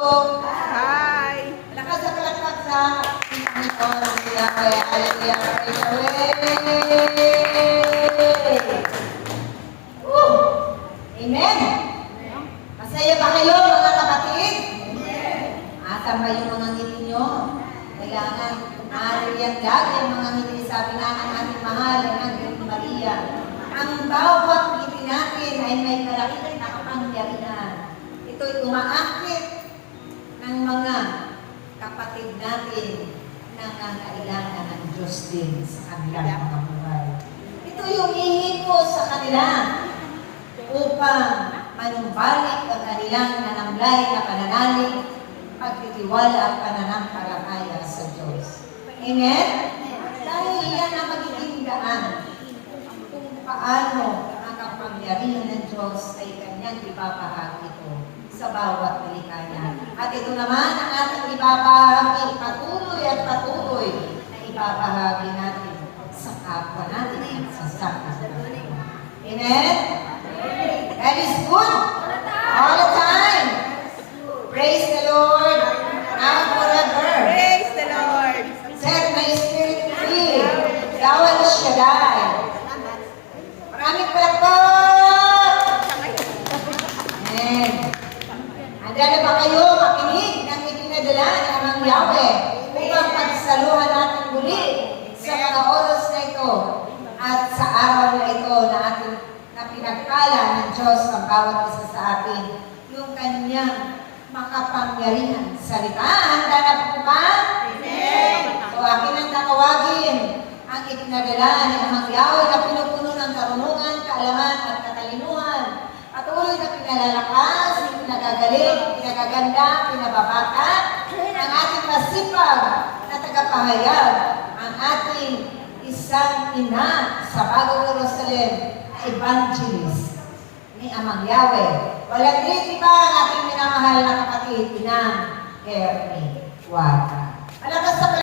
Hi! Lakas sa palakpak sa Panginoon ang Yahweh. Hallelujah. Praise Yahweh. Amen. Masaya ba kayo mga kapatid? Asan ba yung mga ngiti nyo? Kailangan maariyan lagi ang mga ngiti. Sabi nga ng ating mahal ng Angel Maria. Ang bawat ngiti natin ay may kalakihan na kapangyarihan. Ito'y umaakit ng mga kapatid natin na nangangailangan ng Diyos din sa kanilang mga buhay. Ito yung ihipo sa kanila upang manumbalik ang kanilang nanamlay na pananalig, pagtitiwala at pananampalataya sa Diyos. Amen? Dahil iyan ang magiging daan kung paano ang kapangyarihan ng Diyos ay kanyang ipapahagi ito sa bawat talikaya. At ito naman ang ating ibabahagi patuloy at patuloy na ibabahagi natin sa kapwa natin at sa sapilitan. Amen? That is good all the time. Praise the Lord. Now forever. Praise the Lord! Set my spirit free. Yahweh El Shaddai. Maraming palakpak. Amen. Handa na ba kayo makinig ng ipinadala ng amang Yahweh upang pagsaluhan natin muli sa mga oras na ito at sa araw na ito na ating pinagpala ng Diyos ang bawat isa sa atin yung kanyang makapangyarihan salita. Handa na po ba? Amen! So akin ang tatawagin ang ipinadala ng amang Yahweh na pinupuno ng karunungan, kaalaman at katalinuhan. Patuloy na pinalalakas, pinagagaling, pinagaganda, pinababata ang ating masipag na tagapahayag, ang ating isang ina sa Bagong Jerusalem na evangelist ni Amang Yahweh. Walang dito pa ang ating minamahal na kapatid, Inang Ernie Wata. Malakas sa